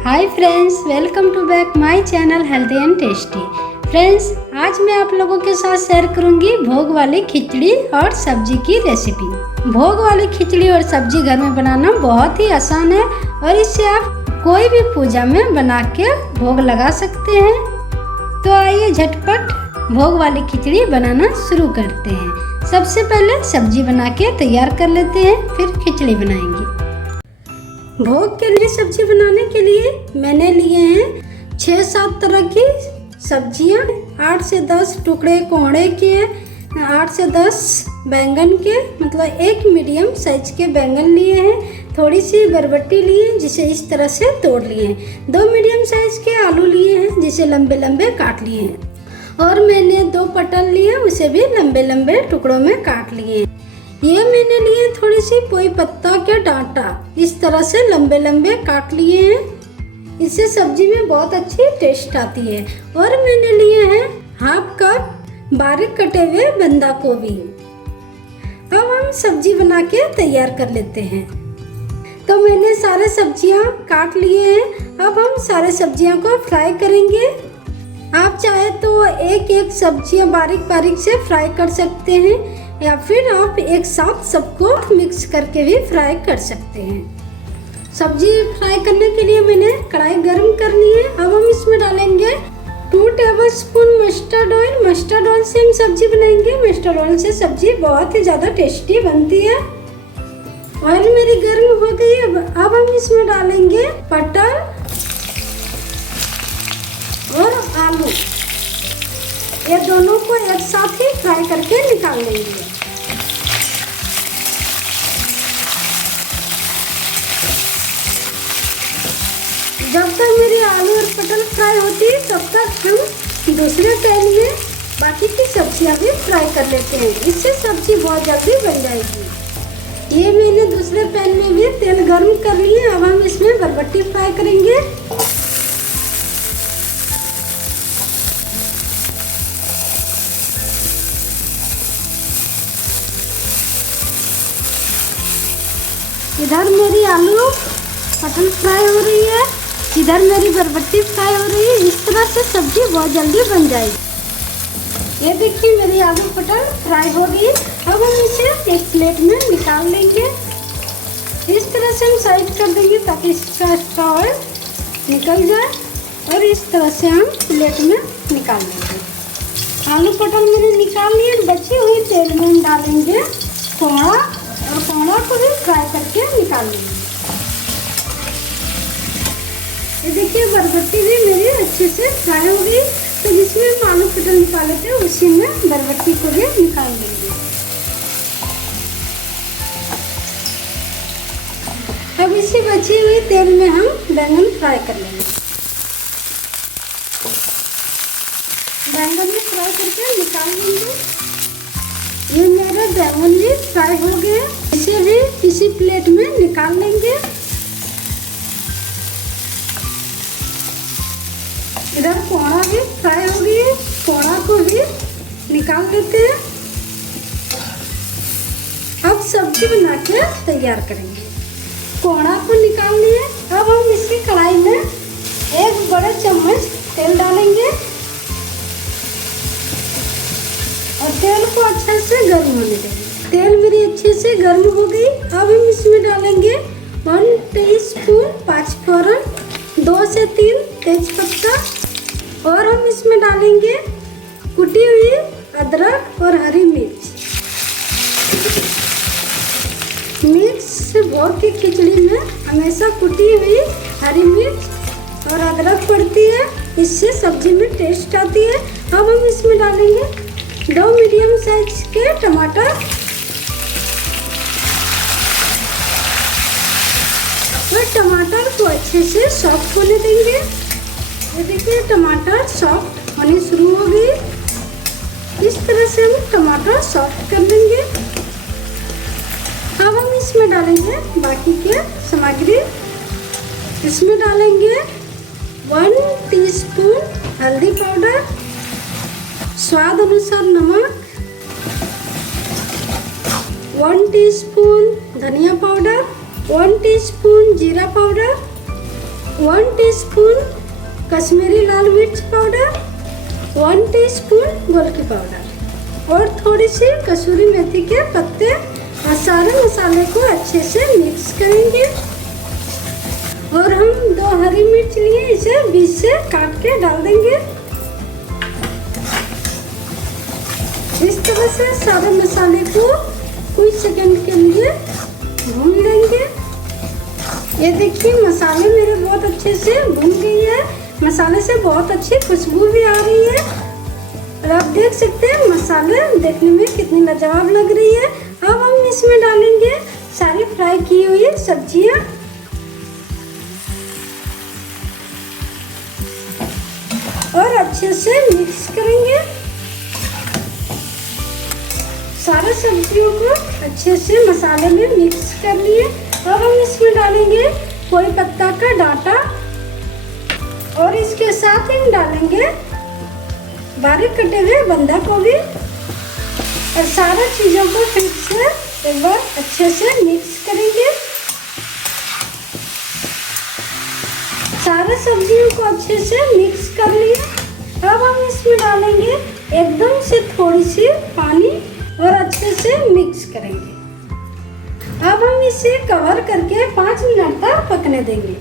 Hi friends, welcome to back my channel healthy and tasty. Friends, आज मैं आप लोगों के साथ शेयर करूंगी भोग वाली खिचड़ी और सब्जी की रेसिपी। भोग वाली खिचड़ी और सब्जी घर में बनाना बहुत ही आसान है और इससे आप कोई भी पूजा में बना के भोग लगा सकते हैं। तो आइए झटपट भोग वाली खिचड़ी बनाना शुरू करते हैं। सबसे पहले सब्जी बना के तैयार कर लेते हैं, फिर खिचड़ी बनाएंगे। भोग के लिए सब्जी बनाने के लिए मैंने लिए हैं 6-7 तरह की सब्जियां, 8 से 10 टुकड़े कोहड़े के, 8 से 10 बैंगन के, मतलब एक मीडियम साइज के बैंगन लिए हैं, थोड़ी सी बरबट्टी लिए जिसे इस तरह से तोड़ लिए हैं, 2 मीडियम साइज के आलू लिए हैं जिसे लंबे लंबे काट लिए हैं, और मैंने 2 पटल लिए उसे भी लंबे लंबे टुकड़ों में काट लिए हैं। ये मैंने लिए थोड़ी सी पोई पत्ता के डांटा, इस तरह से लंबे लंबे काट लिए हैं, इससे सब्जी में बहुत अच्छी टेस्ट आती है। और मैंने लिए हैं 1/2 कप बारीक कटे हुए बंदा गोभी। अब हम सब्जी बना के तैयार कर लेते हैं। तो मैंने सारे सब्जियां काट लिए हैं। अब हम सारे सब्जियां को फ्राई करेंगे। आप चाहे तो एक एक सब्जियां बारीक बारीक से फ्राई कर सकते हैं, या फिर आप एक साथ सबको मिक्स करके भी फ्राई कर सकते हैं। सब्जी फ्राई करने के लिए मैंने कढ़ाई गर्म कर ली है। अब हम इसमें डालेंगे 2 tablespoon mustard oil. Mustard oil से हम सब्जी बनाएंगे। मस्टर्ड ऑयल से सब्जी बहुत ही ज़्यादा टेस्टी बनती है। ऑयल मेरी गर्म हो गई है। अब हम इसमें डालेंगे पटल और आलू, ये दोनों को एक साथ ही फ्राई करके निकाल लेंगे। जब तक मेरी आलू और पटल फ्राई होती है तब तक हम दूसरे पैन में बाकी की सब्जियां भी फ्राई कर लेते हैं, इससे सब्जी बहुत जल्दी बन जाएगी। ये मैंने दूसरे पैन में भी तेल गर्म कर लिया। अब हम इसमें बरबट्टी फ्राई करेंगे। इधर मेरी आलू पटल फ्राई हो रही है, इधर मेरी बरबट्टी फ्राई हो रही है। इस तरह से सब्जी बहुत जल्दी बन जाएगी। ये देखिए मेरी आलू पटल फ्राई हो गई। अब हम इसे एक प्लेट में निकाल लेंगे। इस तरह से हम साइड कर देंगे ताकि इसका एक्स्ट्रा ऑयल निकल जाए, और इस तरह से हम प्लेट में निकाल लेंगे। आलू पटल मैंने निकाल लिए। बची हुई तेल में हम डालेंगे कोहड़ा, और कोहड़ा को भी फ्राई करके निकाल लेंगे। ये देखिए बरबट्टी भी मेरी अच्छे से फ्राई हो गई। तो जिसमें हम आलू पटल निकाले थे उसी में बरबट्टी को भी निकाल देंगे। अब इसी बची हुई तेल में हम बैंगन फ्राई कर लेंगे। बैंगन भी फ्राई करके निकाल लेंगे। ये मेरे बैंगन भी फ्राई हो गए, इसे भी इसी प्लेट में निकाल लेंगे। इधर कोहड़ा भी फ्राई हो गई है, कोहड़ा को भी निकाल लेते हैं। अब सब्जी बना के तैयार करेंगे। कोहड़ा को निकाल लिए। अब हम इसकी कढ़ाई में 1 बड़े चम्मच तेल डालेंगे और तेल को अच्छे से गर्म होने देंगे। तेल मेरी अच्छे से गर्म हो गई। अब हम इसमें डालेंगे 1 टीस्पून 5 फोरन, 2 से 3 तेजपत्ता, और हम इसमें डालेंगे कुटी हुई अदरक और हरी मिर्च। मिर्च भोग की खिचड़ी में हमेशा कुटी हुई हरी मिर्च और अदरक पड़ती है, इससे सब्जी में टेस्ट आती है। अब हम इसमें डालेंगे 2 मीडियम साइज के टमाटर, और टमाटर को अच्छे से सॉफ्ट होने देंगे। ये देखिए टमाटर सॉफ्ट होने शुरू हो गई। इस तरह से हम टमाटर सॉफ्ट कर लेंगे। अब हम इसमें डालेंगे बाकी के सामग्री। इसमें डालेंगे 1 टीस्पून हल्दी पाउडर, स्वाद अनुसार नमक, 1 टीस्पून धनिया पाउडर, 1 टीस्पून जीरा पाउडर, 1 टीस्पून कश्मीरी लाल मिर्च पाउडर, 1 टीस्पून गोलकी पाउडर और थोड़ी सी कसूरी मेथी के पत्ते और सारे मसाले को अच्छे से मिक्स करेंगे। और हम 2 हरी मिर्च लिए, इसे बीच से काट के डाल देंगे। इस तरह से सारे मसाले को कुछ सेकंड के लिए भून लेंगे। ये देखिए मसाले मेरे बहुत अच्छे से भून गई है, मसाले से बहुत अच्छी खुशबू भी आ रही है और आप देख सकते हैं मसाले देखने में कितनी लाजवाब लग रही है। अब हम इसमें डालेंगे सारी फ्राई की हुई सब्जियां और अच्छे से मिक्स करेंगे। सारे सब्जियों को अच्छे से मसाले में मिक्स कर लिए। अब हम इसमें डालेंगे कोई पत्ता का डांटा और इसके साथ ही डालेंगे बारीक कटे हुए बंधा गोभी और सारी चीज़ों को फिर से एक बार अच्छे से मिक्स करेंगे। सारे सब्जियों को अच्छे से मिक्स कर लिए। अब हम इसमें डालेंगे एकदम से थोड़ी सी पानी और अच्छे से मिक्स करेंगे। अब हम इसे कवर करके 5 मिनट तक पकने देंगे।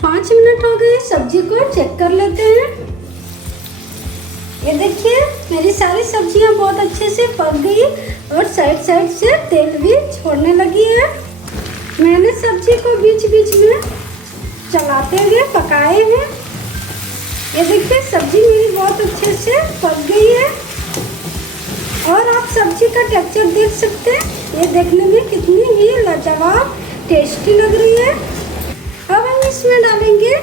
5 मिनट हो गए, सब्जी को चेक कर लेते हैं। ये देखिए मेरी सारी सब्जियां बहुत अच्छे से पक गई और साइड साइड से तेल भी छोड़ने लगी है। मैंने सब्जी को बीच बीच में चलाते हुए पकाए हैं। ये देखिए सब्जी मेरी बहुत अच्छे से पक गई है और आप सब्जी का टेक्सचर देख सकते हैं। ये देखने में कितनी ही लाजवाब टेस्टी लग रही है। अब हम इसमें डालेंगे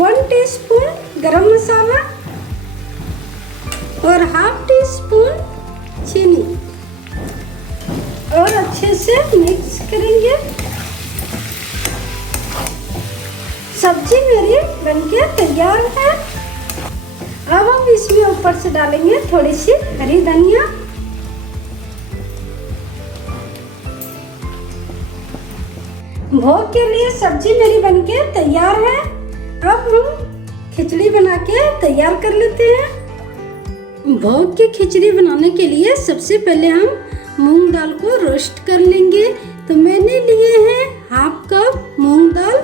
1 टीस्पून गरम मसाला और ½ टीस्पून चीनी और अच्छे से मिक्स करेंगे। सब्जी मेरी बनके तैयार है। अब हम इसमें ऊपर से डालेंगे थोड़ी सी हरी धनिया भोग के लिए। सब्जी मेरी बनके तैयार है। अब हम खिचड़ी बना के तैयार कर लेते हैं। भोग की खिचड़ी बनाने के लिए सबसे पहले हम मूंग दाल को रोस्ट कर लेंगे। तो मैंने लिए हैं ½ कप मूंग दाल,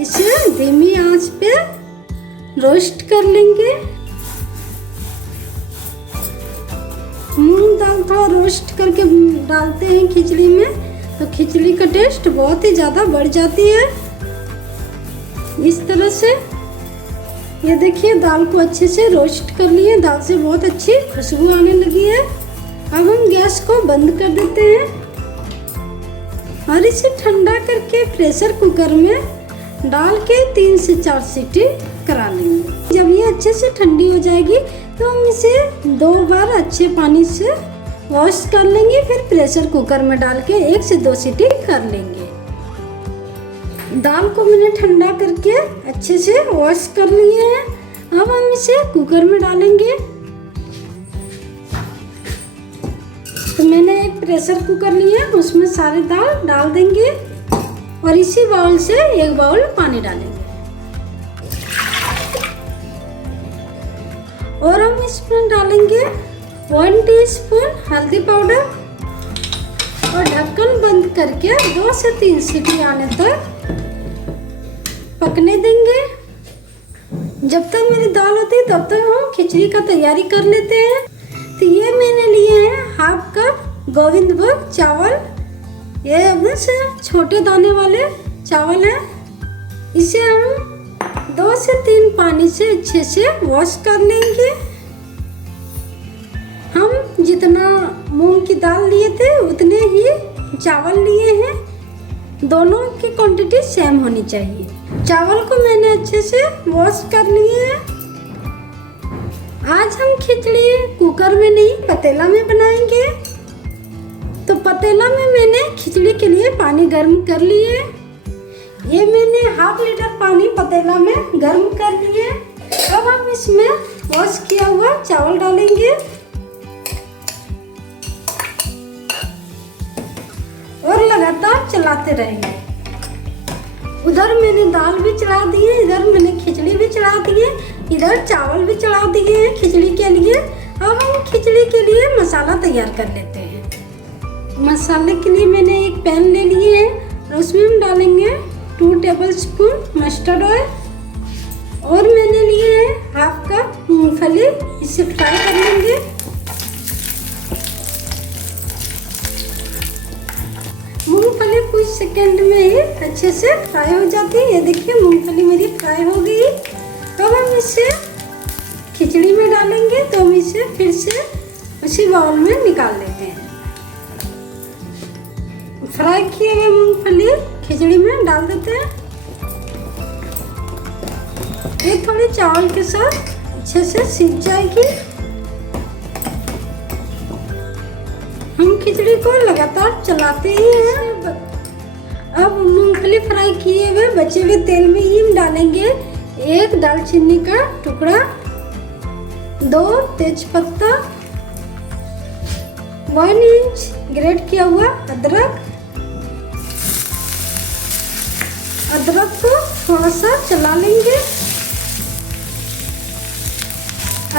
इसे धीमी आंच पे रोस्ट कर लेंगे। मूंग दाल थोड़ा रोस्ट करके डालते हैं खिचड़ी में तो खिचड़ी का टेस्ट बहुत ही ज़्यादा बढ़ जाती है। इस तरह से ये देखिए दाल को अच्छे से रोस्ट कर लिए। दाल से बहुत अच्छी खुशबू आने लगी है। अब हम गैस को बंद कर देते हैं और इसे ठंडा करके प्रेशर कुकर में डाल के 3 से 4 सीटी करा लेंगे। जब ये अच्छे से ठंडी हो जाएगी तो हम इसे 2 बार अच्छे पानी से वॉश कर लेंगे। फिर प्रेशर कुकर में डाल के 1 से 2 सीटी कर लेंगे। दाल को मैंने ठंडा करके अच्छे से वॉश कर लिए हैं। अब हम इसे कुकर में डालेंगे। तो मैंने एक प्रेशर कुकर लिया, उसमें सारे दाल डाल देंगे और इसी बाउल से 1 बाउल पानी डालेंगे और हम इसमें डालेंगे 1 टीस्पून हल्दी पाउडर और ढक्कन बंद करके 2 से 3 सीटी आने तक पकने देंगे। जब तक मेरी दाल होती है तब तक हम खिचड़ी का तैयारी कर लेते हैं। तो ये मैंने लिए हैं ½ कप गोविंदभोग चावल। ये एकदम से छोटे दाने वाले चावल हैं। इसे हम 2 से 3 पानी से अच्छे से वॉश कर लेंगे। हम जितना मूंग की दाल लिए थे उतने ही चावल लिए हैं। दोनों की क्वांटिटी सेम होनी चाहिए। चावल को मैंने अच्छे से वॉश कर लिए हैं। आज हम खिचड़ी कुकर में नहीं पतीला में बनाएंगे। तो पतीला में मैंने खिचड़ी के लिए पानी गर्म कर लिए। ये मैंने ½ लीटर पानी पतीला में गर्म कर लिए। अब हम इसमें वॉश किया हुआ चावल डालेंगे और लगातार चलाते रहेंगे। उधर मैंने दाल भी चढ़ा दी है, इधर मैंने खिचड़ी भी चढ़ा दी है, इधर चावल भी चढ़ा दिए हैं खिचड़ी के लिए। अब हम खिचड़ी के लिए मसाला तैयार कर लेते हैं। मसाले के लिए मैंने एक पैन ले लिए है और उसमें हम डालेंगे 2 टेबलस्पून मस्टर्ड ऑयल और मैंने लिए है हाफ कप मूंगफली, इसे फ्राई कर लेंगे। मूंगफली कुछ सेकंड में ही अच्छे से फ्राई हो जाती है। ये देखिए मूंगफली मेरी फ्राई हो गई। अब हम इसे खिचड़ी में डालेंगे, तो हम इसे फिर से उसी बाउल में निकाल लेते हैं। फ्राई किए हुए मूंगफली खिचड़ी में डाल देते हैं। ये थोड़ी चावल के साथ अच्छे से सीज जाएगी। हम खिचड़ी को लगातार चलाते ही हैं। अब मूंगफली फ्राई किए हुए बचे हुए तेल में ही हम डालेंगे 1 दालचीनी का टुकड़ा, 2 तेजपत्ता, 1 इंच ग्रेट किया हुआ अदरक। अदरक को थोड़ा सा चला लेंगे।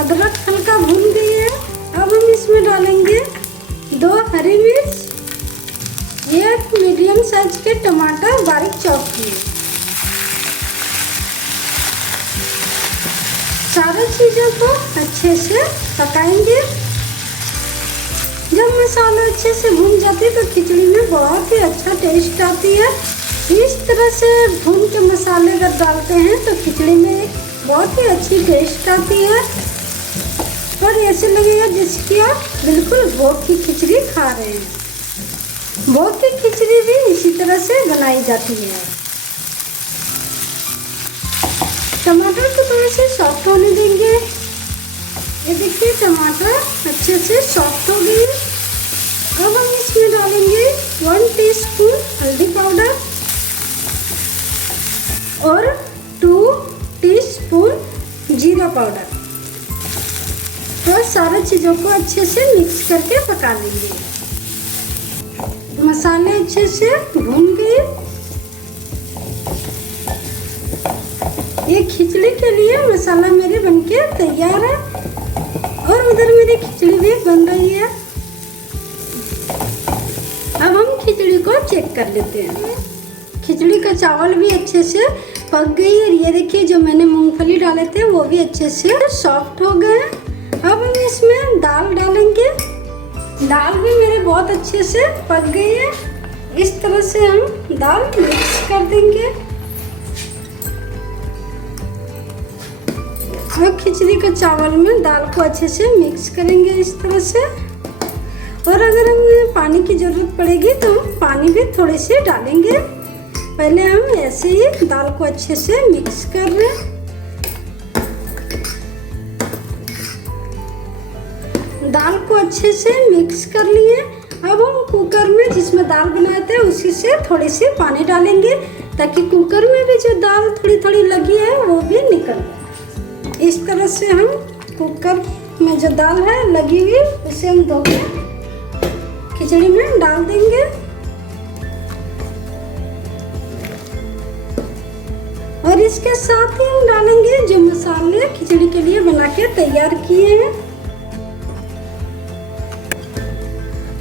अदरक हल्का भून गई है। अब हम इसमें डालेंगे 2 हरी मिर्च, 1 मीडियम साइज के टमाटर बारीक चॉप किए। सारी चीज़ों को अच्छे से पकाएंगे। जब मसाला अच्छे से भून जाती है तो खिचड़ी में बहुत ही अच्छा टेस्ट आती है। इस तरह से भून के मसाले अगर डालते हैं तो खिचड़ी में बहुत ही अच्छी टेस्ट आती है और ऐसे लगेगा जैसे कि आप बिल्कुल भोग की खिचड़ी खा रहे हैं। भोग की खिचड़ी भी इसी तरह से बनाई जाती है। टमाटर को थोड़े से सॉफ्ट होने देंगे। ये देखिए टमाटर अच्छे से सॉफ्ट हो गए। अब हम इसमें डालेंगे 1 टीस्पून हल्दी पाउडर और 2 टीस्पून जीरा पाउडर और सारी चीज़ों को अच्छे से मिक्स करके पका लेंगे। मसाले अच्छे से भून गए। ये खिचड़ी के लिए मसाला मेरे बनके तैयार है और उधर मेरी खिचड़ी भी बन रही है। अब हम खिचड़ी को चेक कर लेते हैं। खिचड़ी का चावल भी अच्छे से पक गई और ये देखिए जो मैंने मूंगफली डाले थे वो भी अच्छे से सॉफ्ट हो गए। अब हम इसमें दाल डालेंगे। दाल भी मेरे बहुत अच्छे से पक गई है। इस तरह से हम दाल मिक्स कर देंगे और खिचड़ी के चावल में दाल को अच्छे से मिक्स करेंगे इस तरह से। और अगर हमें पानी की ज़रूरत पड़ेगी तो हम पानी भी थोड़े से डालेंगे। पहले हम ऐसे ही दाल को अच्छे से मिक्स कर रहे हैं। दाल को अच्छे से मिक्स कर लिए। अब हम कुकर में जिसमें दाल बनाए थे उसी से थोड़ी सी पानी डालेंगे ताकि कुकर में भी जो दाल थोड़ी थोड़ी लगी है वो भी निकल जाए। इस तरह से हम कुकर में जो दाल है लगी हुई उसे हम धो के खिचड़ी में डाल देंगे। और इसके साथ ही हम डालेंगे जो मसाले खिचड़ी के लिए बना के तैयार किए हैं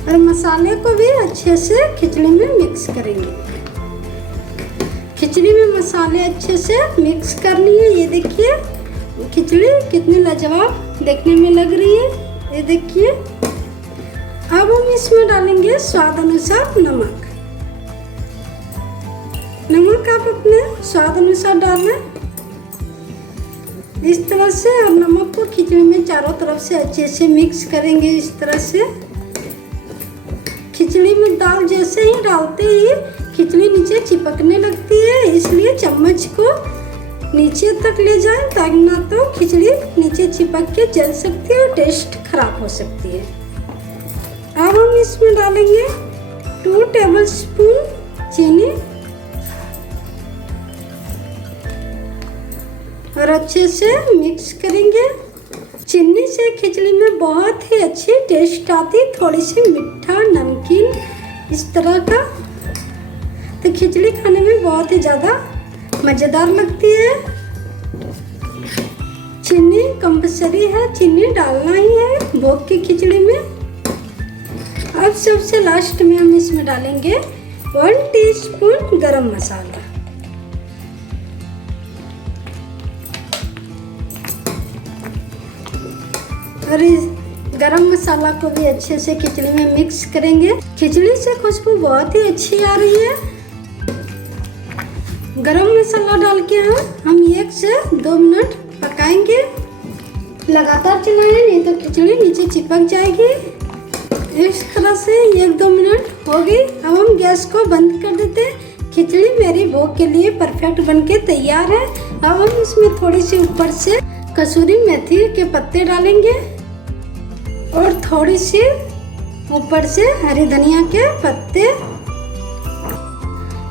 और मसाले को भी अच्छे से खिचड़ी में मिक्स करेंगे। खिचड़ी में मसाले अच्छे से मिक्स कर लिए। ये देखिए खिचड़ी कितनी लाजवाब देखने में लग रही है। ये देखिए अब हम इसमें डालेंगे स्वाद अनुसार नमक। नमक आप अपने स्वाद अनुसार डालें इस तरह से। और नमक को खिचड़ी में चारों तरफ से अच्छे से मिक्स करेंगे इस तरह से। खिचड़ी में दाल जैसे ही डालते ही खिचड़ी नीचे चिपकने लगती है, इसलिए चम्मच को नीचे तक ले जाएं ताकि ना तो खिचड़ी नीचे चिपक के जल सकती है और टेस्ट खराब हो सकती है। अब हम इसमें डालेंगे 2 टेबलस्पून चीनी और अच्छे से मिक्स करेंगे। चीनी से खिचड़ी में बहुत ही अच्छी टेस्ट आती, थोड़ी सी मीठा नमकीन इस तरह का, तो खिचड़ी खाने में बहुत ही ज़्यादा मज़ेदार लगती है। चीनी कंपलसरी है, चीनी डालना ही है भोग की खिचड़ी में। अब सबसे लास्ट में हम इसमें डालेंगे 1 टीस्पून गरम मसाला। और इस गरम मसाला को भी अच्छे से खिचड़ी में मिक्स करेंगे। खिचड़ी से खुशबू बहुत ही अच्छी आ रही है। गरम मसाला डाल के हम 1 से 2 मिनट पकाएंगे। लगातार चलाएं, नहीं तो खिचड़ी नीचे चिपक जाएगी। इस तरह से 1-2 मिनट हो गई। अब हम गैस को बंद कर देते हैं। खिचड़ी मेरी भोग के लिए परफेक्ट बनके तैयार है। अब हम इसमें थोड़ी सी ऊपर से कसूरी मेथी के पत्ते डालेंगे और थोड़ी सी ऊपर से हरी धनिया के पत्ते।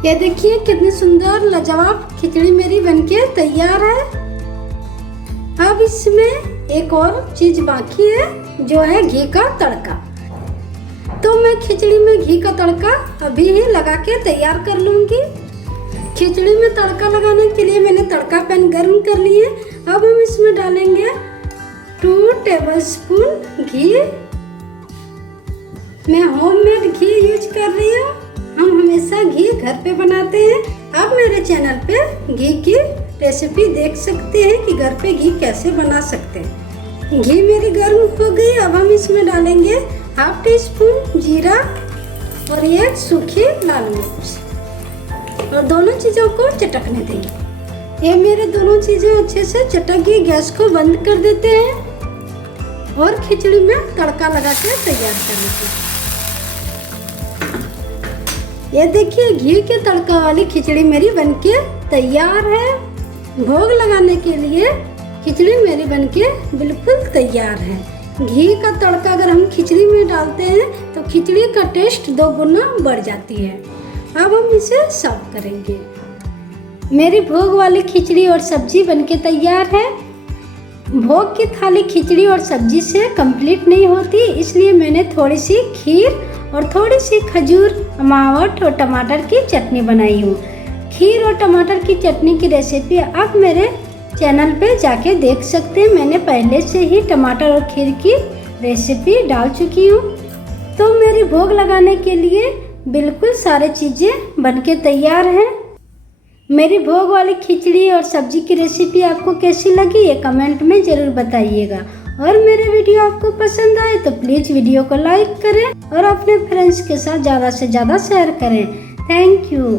ये देखिए कितनी सुंदर लाजवाब खिचड़ी मेरी बनके तैयार है। अब इसमें एक और चीज बाकी है, जो है घी का तड़का। तो मैं खिचड़ी में घी का तड़का अभी ही लगा के तैयार कर लूँगी। खिचड़ी में तड़का लगाने के लिए मैंने तड़का पैन गर्म कर लिए। अब हम इसमें डालेंगे 2 टेबलस्पून घी। मैं होममेड घी यूज कर रही हूँ। हम हमेशा घी घर पे बनाते हैं। आप मेरे चैनल पे घी की रेसिपी देख सकते हैं कि घर पे घी कैसे बना सकते हैं। घी मेरी गर्म हो गई। अब हम इसमें डालेंगे 1/2 टीस्पून जीरा और 1 सूखी लाल मिर्च और दोनों चीज़ों को चटकने देंगे। ये मेरे दोनों चीज़ें अच्छे से चटक गई। गैस को बंद कर देते हैं और खिचड़ी में तड़का लगा के तैयार कर लेते हैं। ये देखिए घी के तड़का वाली खिचड़ी मेरी बनके तैयार है। भोग लगाने के लिए खिचड़ी मेरी बनके बिल्कुल तैयार है। घी का तड़का अगर हम खिचड़ी में डालते हैं तो खिचड़ी का टेस्ट 2 गुना बढ़ जाती है। अब हम इसे सर्व करेंगे। मेरी भोग वाली खिचड़ी और सब्जी बनके तैयार है। भोग की थाली खिचड़ी और सब्जी से कंप्लीट नहीं होती, इसलिए मैंने थोड़ी सी खीर और थोड़ी सी खजूर, अमावट और टमाटर की चटनी बनाई हूँ। खीर और टमाटर की चटनी की रेसिपी आप मेरे चैनल पे जाके देख सकते हैं। मैंने पहले से ही टमाटर और खीर की रेसिपी डाल चुकी हूँ। तो मेरी भोग लगाने के लिए बिल्कुल सारी चीज़ें बनके तैयार हैं। मेरी भोग वाली खिचड़ी और सब्जी की रेसिपी आपको कैसी लगी ये कमेंट में ज़रूर बताइएगा। और मेरे वीडियो आपको पसंद आए तो प्लीज़ वीडियो को लाइक करें और अपने फ्रेंड्स के साथ ज़्यादा से ज़्यादा शेयर करें। Thank you.